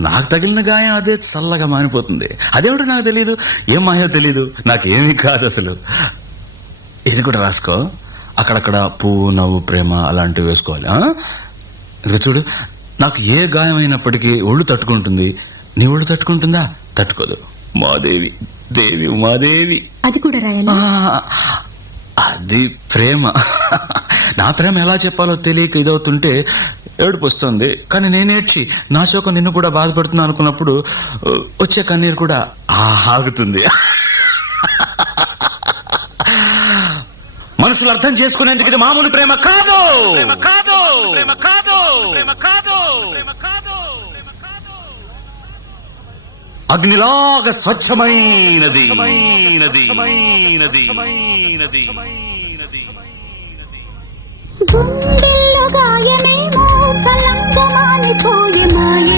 నాకు తగిలిన గాయం అదే చల్లగా మానిపోతుంది. అదేమిటో నాకు తెలియదు, ఏం మాయో తెలియదు, నాకేమీ కాదు అసలు. ఇది కూడా రాసుకో, అక్కడక్కడ పువ్వు, నవ్వు, ప్రేమ అలాంటివి వేసుకోవాలి. ఇదిగో చూడు, నాకు ఏ గాయం అయినప్పటికీ ఒళ్ళు తట్టుకుంటుంది. నీ ఒళ్ళు తట్టుకుంటుందా? తట్టుకోదు. మాదేవి, దేవి ఉమాదేవి. అది కూడా రాయాలి. అది ప్రేమ. నా ప్రేమ ఎలా చెప్పాలో తెలియక ఇదవుతుంటే ఏడుపు వస్తుంది. కానీ నేనేడ్చి నా శోకం నిన్ను కూడా బాధపడుతున్నా అనుకున్నప్పుడు వచ్చే కన్నీరు కూడా ఆగుతుంది. మనుషులు అర్థం చేసుకునేందుకు ఇది మామూలు ప్రేమ కాదు. అగ్నిలాగా స్వచ్ఛమైనది. గుండెల్లో గాయమేమో చల్లంగా మానిపోయే మాయే